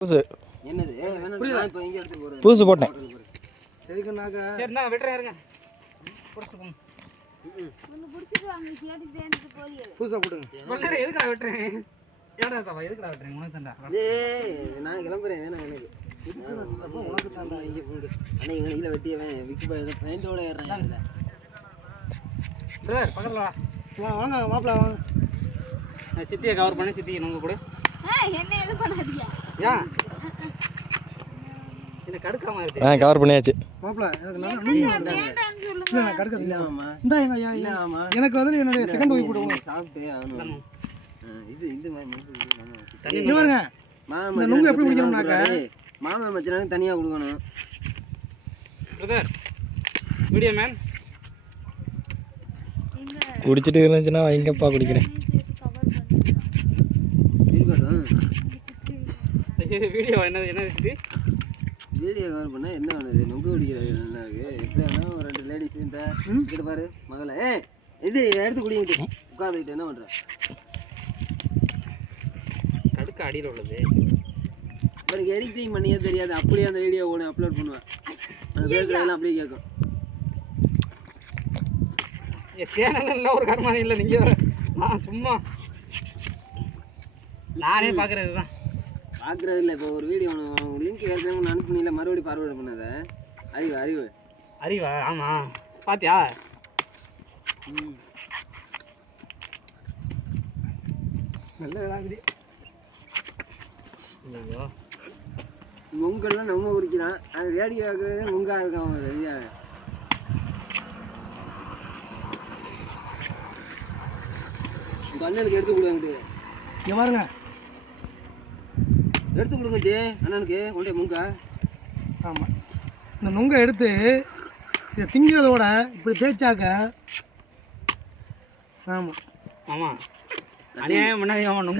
புதுசு என்னது நான் இப்போ இங்கே எடுத்து போகிறேன். புதுசு போட்டேன். எதுக்குனாக்கா சரி நான் வெட்டுறேன் இருங்க. புதுசாக போட்டுங்க. எதுக்கு நான் வெட்டுறேன்? ஏடா சாப்பா எதுக்கு நான் வெட்டுறேன்? உனக்கு தான்டா. நான் கிளம்புறேன். வேணாம் எனக்கு உனக்கு தாண்டா. இங்கே போட்டு அண்ணா எங்களை இதில் வெட்டியவன் விக்கி பெயிண்டோட ஏறுறேன். பிரதர் பக்கத்தில் வா. வாங்க மாப்பிள்ள வாங்க. சித்தியை கவர் பண்ணி சித்தியை நம்ம கூட என்ன எது பண்ணாதீங்க. ஏன் இந்த கடுக்காம இருக்கு. கவர் பண்ணியாச்சு. மாப்பிள்ள எனக்கு நல்ல நுங்கு வேண்டாம்னு சொல்லுங்க. இல்லை நான் கடுக்கிறது இல்லை. ஆமாம் இந்த எங்க ஐயா இல்லை ஆமாம் எனக்கு வந்து என்னுடைய செகண்ட் ஒய்ஃப் போடுவோம். சாப்பிட்டே ஆகணும். இது இங்க பாருங்க. இந்த நுங்கு எப்படி பிடிக்கணும்னாக்கா மாமா மச்சனாக்கு தனியாக கொடுக்கணும். பிரதர் வீடியோ மேன் குடிச்சிட்டு இருந்துச்சுன்னா எங்கப்பா குடிக்கிறேன். இருக்கட்டும். வீடியோ என்னது சித்தி? வீடியோ கவர் பண்ணால் என்ன பண்ணுது? நொங்கு குடிக்கிறது நல்லா இருக்கு. எப்படின்னா ஒரு 2 லேடிஸ் இந்த இங்கிட்ட பாரு மகளை இது எடுத்து குடிக்கிட்டு உட்காந்துக்கிட்டு என்ன பண்ணுற? கடுக்க அடியில் உள்ளது. எனக்கு எடிட்டிங் பண்ணியே தெரியாது. அப்படியே அந்த வீடியோ ஒன்று அப்லோட் பண்ணுவேன். அந்த பேசுறதெல்லாம் அப்படியே கேட்கும். சேனல்ல ஒரு கர்மாதி இல்லை. நீங்கள் நான் சும்மா நானே பார்க்குறது தான். பார்க்குறது இல்லை. இப்போ ஒரு வீடியோ ஒன்று லிங்க் ஏற்கனவே ஒன்று அனுப்புனில மறுபடியும் ஃபார்வேர்டு பண்ணாத. அறிவு அறிவா? ஆமாம் பார்த்தியா? நல்ல இதாகுது. ஐயோ முங்கெல்லாம் நம்ம குடிக்கிறான். அது ரேடியோ ஆக்குறது முங்கா இருக்கான். அவன் சரியா அண்ணனுக்கு எடுத்து கொடுங்க. இங்க பாருங்க. எடுத்து கொடுங்க ஜே அண்ணனுக்கு ஒன்றே முங்கா. ஆமாம் இந்த நுங்கை எடுத்து இதை திங்கிறதோட இப்படி தேய்ச்சாக்க. ஆமாம் ஆமாம் அநியாயம் பண்ணாதீங்க.